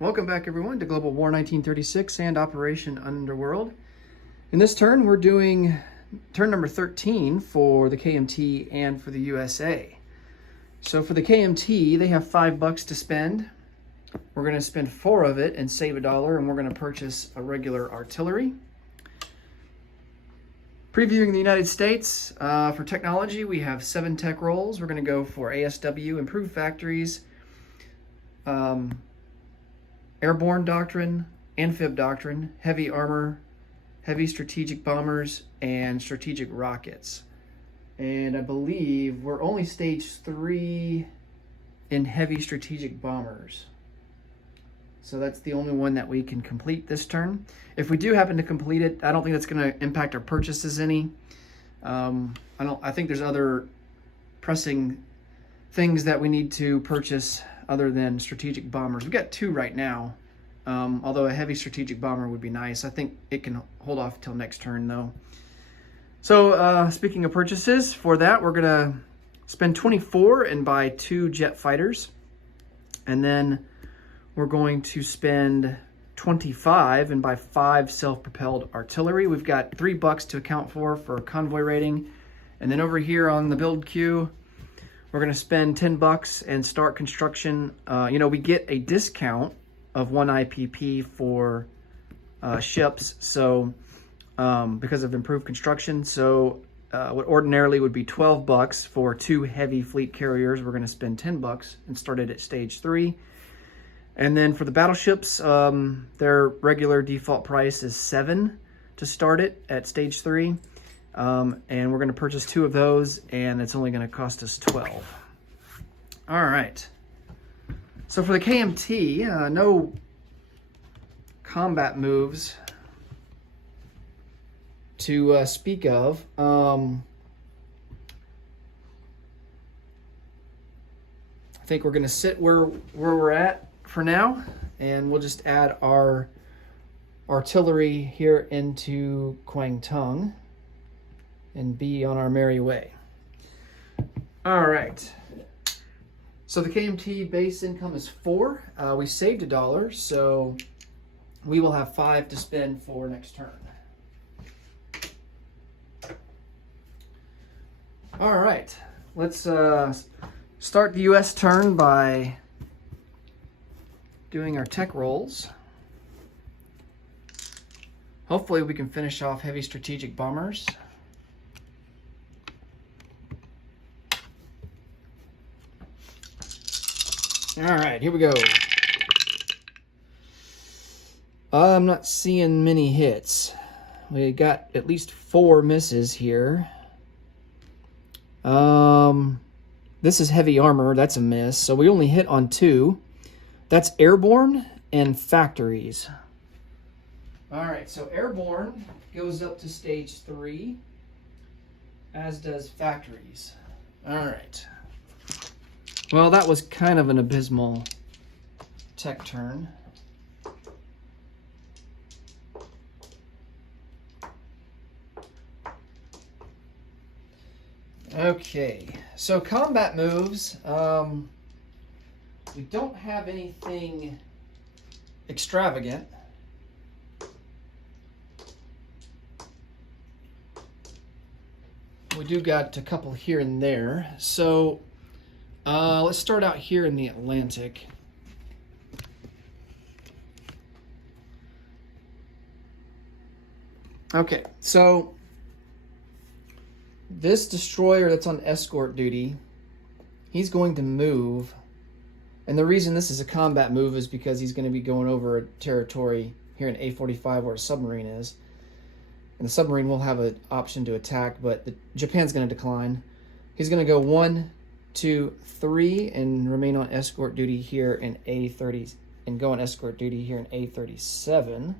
Welcome back everyone to Global War 1936 and Operation Underworld. In this turn we're doing turn number 13 for the KMT and for the USA. So for the KMT they have $5 to spend. We're going to spend 4 of it and save $1, and we're going to purchase a regular artillery. Previewing the United States, for technology we have 7 tech roles. We're going to go for ASW, Improved Factories, Airborne Doctrine, Amphib Doctrine, Heavy Armor, Heavy Strategic Bombers, and Strategic Rockets. And I believe we're only stage 3 in Heavy Strategic Bombers. So that's the only one that we can complete this turn. If we do happen to complete it, I don't think that's going to impact our purchases any. I think there's other pressing things that we need to purchase other than strategic bombers. We've got 2 right now, although a heavy strategic bomber would be nice. I think it can hold off till next turn though. So speaking of purchases, for that we're gonna spend 24 and buy 2 jet fighters, and then we're going to spend 25 and buy 5 self-propelled artillery. We've got $3 to account for convoy rating, and then over here on the build queue we're going to spend $10 and start construction. We get a discount of 1 IPP for ships, so because of improved construction. So what ordinarily would be $12 for 2 heavy fleet carriers, we're going to spend $10 and start it at stage 3. And then for the battleships, their regular default price is $7 to start it at stage 3. And we're going to purchase 2 of those, and it's only going to cost us $12. All right. So for the KMT, no combat moves to speak of. I think we're going to sit where we're at for now, and we'll just add our artillery here into Kwangtung and be on our merry way. All right. So the KMT base income is 4. We saved $1, so we will have 5 to spend for next turn. All right. Let's start the US turn by doing our tech rolls. Hopefully we can finish off heavy strategic bombers. All right, here we go. I'm not seeing many hits. We got at least 4 misses here. This is heavy armor. That's a miss. So we only hit on 2. That's airborne and factories. All right, so airborne goes up to stage 3, as does factories. All right. Well, that was kind of an abysmal tech turn. Okay, so combat moves. We don't have anything extravagant. We do got a couple here and there. So let's start out here in the Atlantic. Okay, so this destroyer that's on escort duty, he's going to move. And the reason this is a combat move is because he's going to be going over a territory here in A45 where a submarine is. And the submarine will have an option to attack, but Japan's going to decline. He's going to go 1, 2, 3 and remain on escort duty here in A30 and go on escort duty here in A37.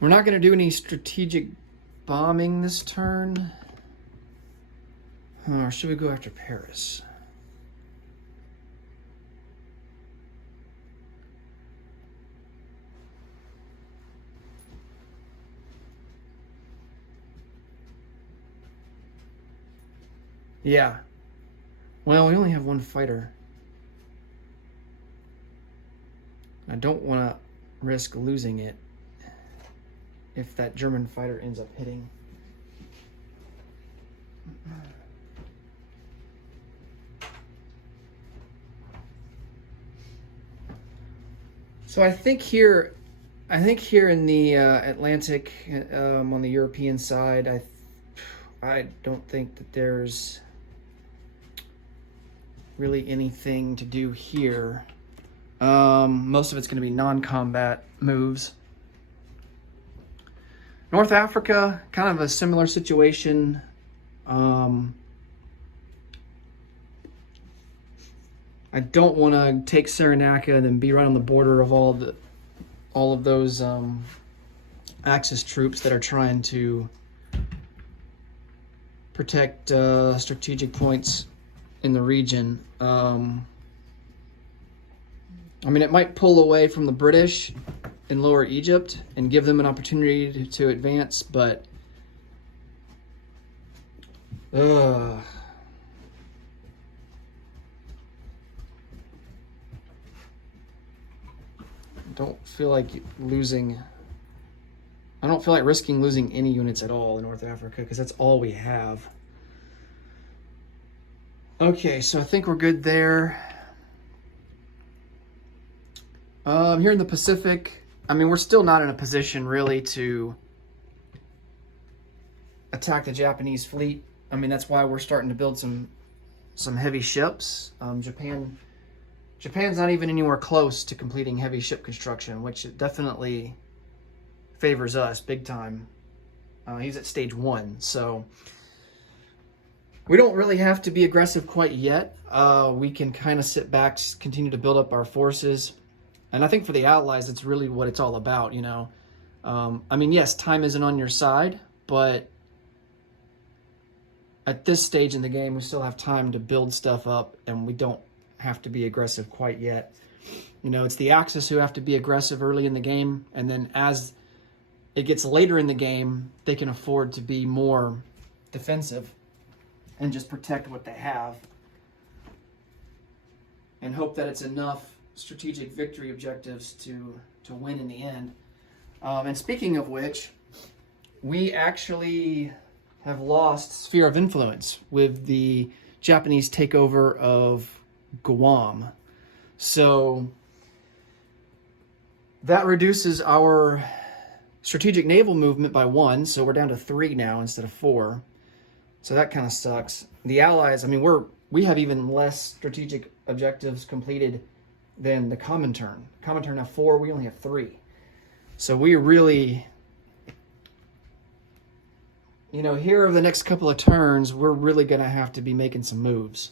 We're not going to do any strategic bombing this turn. Or should we go after Paris? Yeah. Well, we only have one fighter. I don't want to risk losing it if that German fighter ends up hitting. So I think here in the Atlantic, on the European side, I don't think that there's really anything to do here. Most of it's going to be non-combat moves. North Africa, kind of a similar situation. I don't want to take Cyrenaica and then be right on the border of all of those Axis troops that are trying to protect strategic points in the region. I mean, it might pull away from the British in Lower Egypt and give them an opportunity to advance, but don't feel like losing. I don't feel like risking losing any units at all in North Africa because that's all we have. Okay, so I think we're good there. Here in the Pacific, I mean, we're still not in a position really to attack the Japanese fleet. I mean, that's why we're starting to build some heavy ships. Japan's not even anywhere close to completing heavy ship construction, which definitely favors us big time. He's at stage 1, so we don't really have to be aggressive quite yet. We can kind of sit back, continue to build up our forces. And I think for the Allies, it's really what it's all about, you know. I mean, yes, time isn't on your side, but at this stage in the game, we still have time to build stuff up, and we don't have to be aggressive quite yet. You know, it's the Axis who have to be aggressive early in the game, and then as it gets later in the game, they can afford to be more defensive and just protect what they have and hope that it's enough strategic victory objectives to win in the end. And speaking of which, we actually have lost sphere of influence with the Japanese takeover of Guam. So that reduces our strategic naval movement by 1, so we're down to 3 now instead of 4. So that kind of sucks. The Allies, I mean, we have even less strategic objectives completed than the Comintern. Comintern have 4, we only have 3. So we really, you know, here over the next couple of turns, we're really going to have to be making some moves.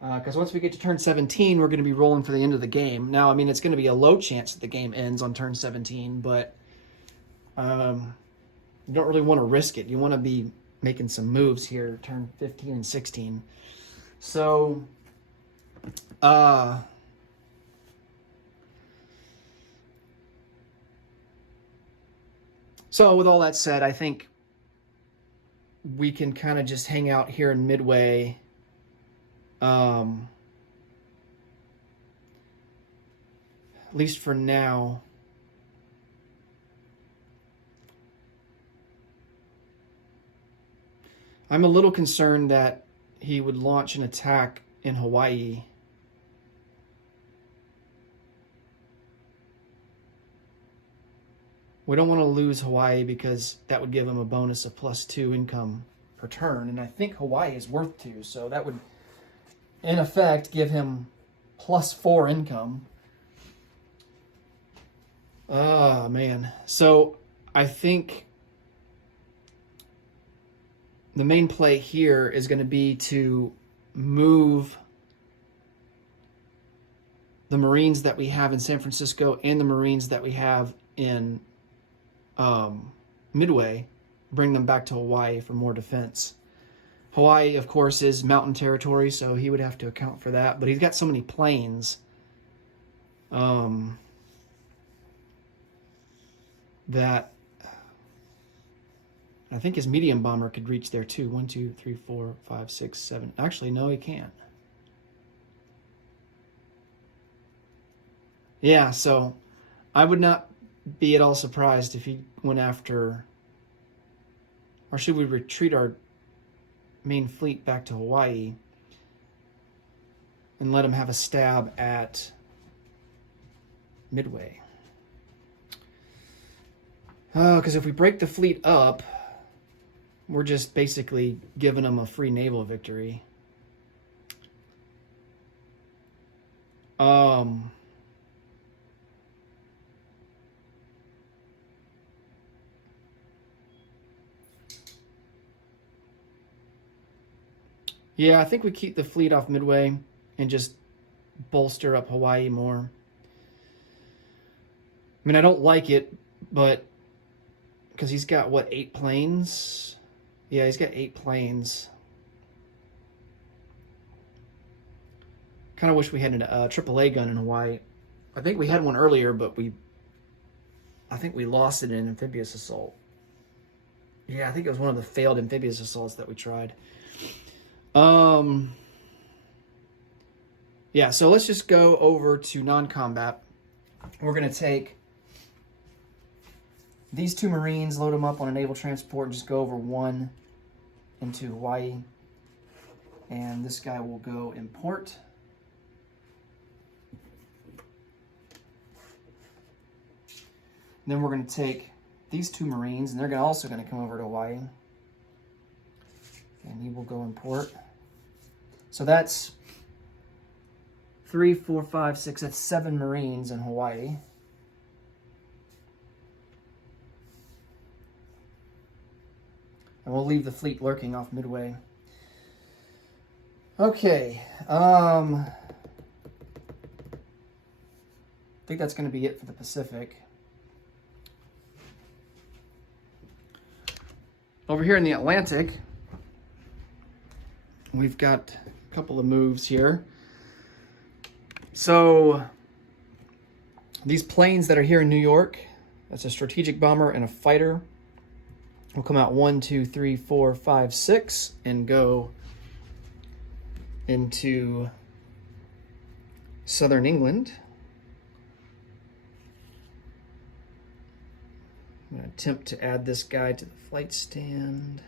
Because once we get to turn 17, we're going to be rolling for the end of the game. Now, I mean, it's going to be a low chance that the game ends on turn 17, but you don't really want to risk it. You want to be making some moves here, turn 15 and 16. So, so with all that said, I think we can kind of just hang out here in Midway. At least for now. I'm a little concerned that he would launch an attack in Hawaii. We don't want to lose Hawaii because that would give him a bonus of +2 income per turn, and I think Hawaii is worth 2, so that would in effect give him +4 income. Oh, man. So I think the main play here is going to be to move the Marines that we have in San Francisco and the Marines that we have in Midway, bring them back to Hawaii for more defense. Hawaii, of course, is mountain territory, so he would have to account for that. But he's got so many plains that I think his medium bomber could reach there too. 1, 2, 3, 4, 5, 6, 7. Actually, no, he can't. Yeah, so I would not be at all surprised if he went after... Or should we retreat our main fleet back to Hawaii and let him have a stab at Midway? Because if we break the fleet up, we're just basically giving them a free naval victory. Yeah, I think we keep the fleet off Midway and just bolster up Hawaii more. I mean, I don't like it, but because he's got, what, 8 planes? Yeah, he's got 8 planes. Kind of wish we had a AAA gun in Hawaii. I think we had one earlier, but I think we lost it in amphibious assault. Yeah, I think it was one of the failed amphibious assaults that we tried. Yeah, so let's just go over to non-combat. We're going to take these 2 Marines, load them up on a naval transport, and just go over 1 into Hawaii. And this guy will go in port. And then we're going to take these 2 Marines, and they're also going to come over to Hawaii. And he will go in port. So that's 3, 4, 5, 6, that's 7 Marines in Hawaii. And we'll leave the fleet lurking off Midway. Okay. I think that's going to be it for the Pacific. Over here in the Atlantic, we've got a couple of moves here. So these planes that are here in New York, that's a strategic bomber and a fighter, will come out 1, 2, 3, 4, 5, 6 and go into southern England. I'm going to attempt to add this guy to the flight stand.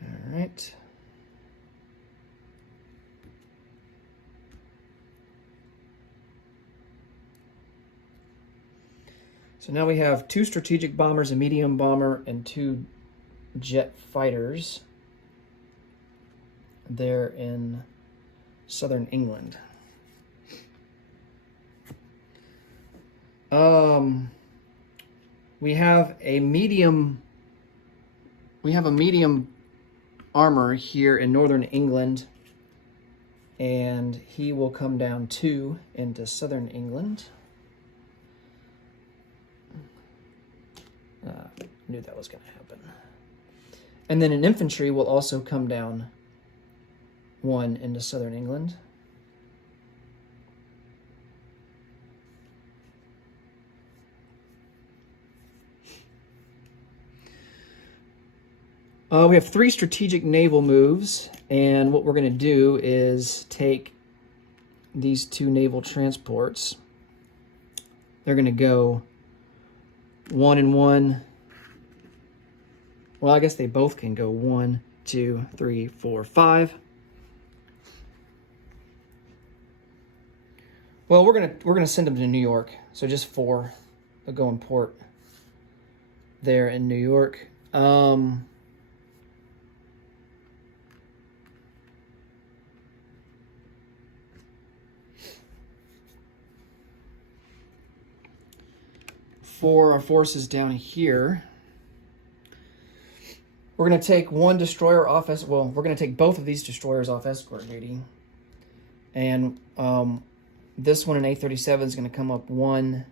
All right. So now we have 2 strategic bombers, a medium bomber, and 2 jet fighters there in southern England. We have a medium armor here in northern England, and he will come down 2 into southern England. Knew that was going to happen. And then an infantry will also come down 1 into southern England. We have 3 strategic naval moves, and what we're going to do is take these 2 naval transports. They're going to go 1 and 1. Well, I guess they both can go 1, 2, 3, 4, 5. Well, we're gonna send them to New York, so just 4. They'll go in port there in New York. For our forces down here, we're going to take 1 destroyer off we're going to take both of these destroyers off escort duty. And this one, an A-37, is going to come up 1,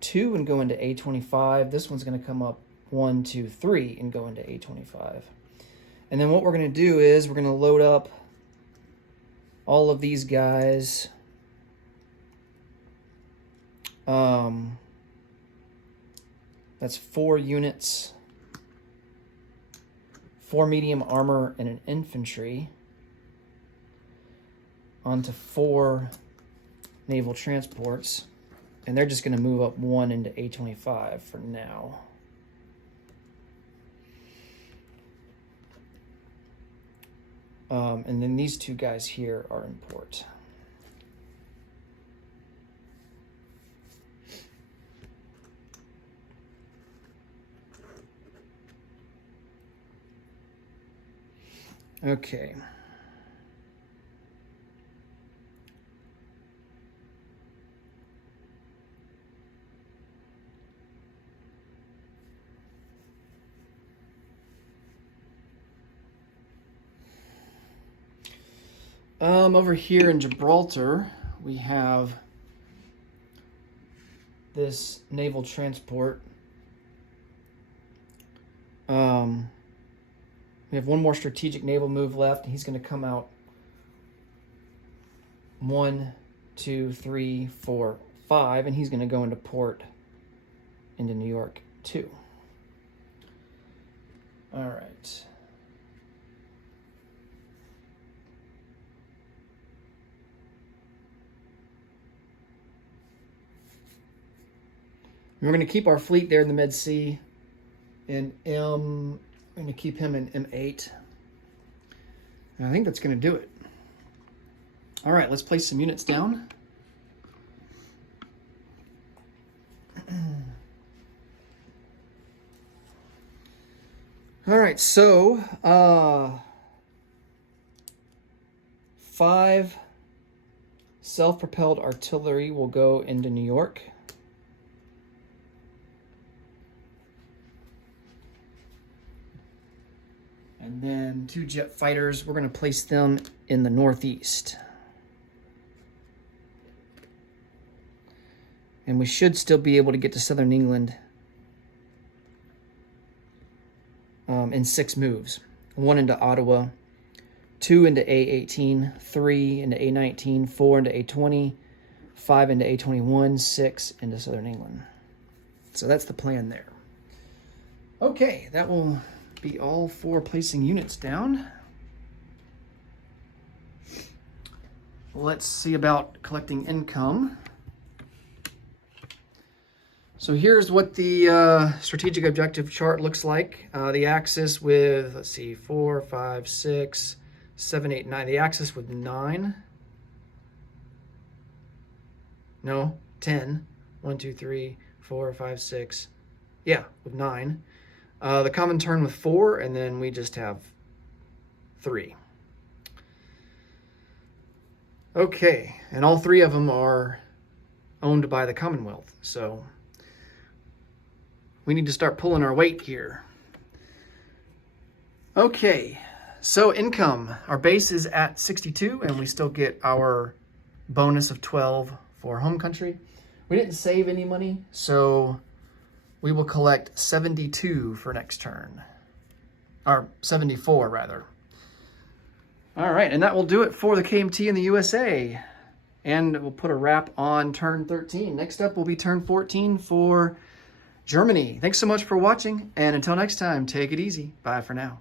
2 and go into A-25. This one's going to come up 1, 2, 3 and go into A-25. And then what we're going to do is we're going to load up all of these guys That's 4 units, 4 medium armor and an infantry, onto 4 naval transports. And they're just going to move up 1 into A25 for now. And then these 2 guys here are in port. Okay. Over here in Gibraltar, we have this naval transport. We have 1 more strategic naval move left, and he's going to come out 1, 2, 3, 4, 5, and he's going to go into port into New York too. All right. We're going to keep our fleet there in the Med Sea, and we're going to keep him in M8. And I think that's going to do it. All right, let's place some units down. All right, so 5 self-propelled artillery will go into New York. And then 2 jet fighters, we're going to place them in the northeast. And we should still be able to get to southern England in 6 moves. 1 into Ottawa, 2 into A18, 3 into A19, 4 into A20, 5 into A21, 6 into southern England. So that's the plan there. Okay, that will be all for placing units down. Let's see about collecting income. So here's what the strategic objective chart looks like. The axis with, let's see, 4, 5, 6, 7, 8, 9. The axis with 9. No, 10. 1, 2, 3, 4, 5, 6. Yeah, with 9. The common turn with 4, and then we just have 3. Okay, and all 3 of them are owned by the Commonwealth, so we need to start pulling our weight here. Okay, so income. Our base is at 62, and we still get our bonus of 12 for home country. We didn't save any money, so we will collect 72 for next turn. Or 74, rather. All right, and that will do it for the KMT in the USA. And we'll put a wrap on turn 13. Next up will be turn 14 for Germany. Thanks so much for watching, and until next time, take it easy. Bye for now.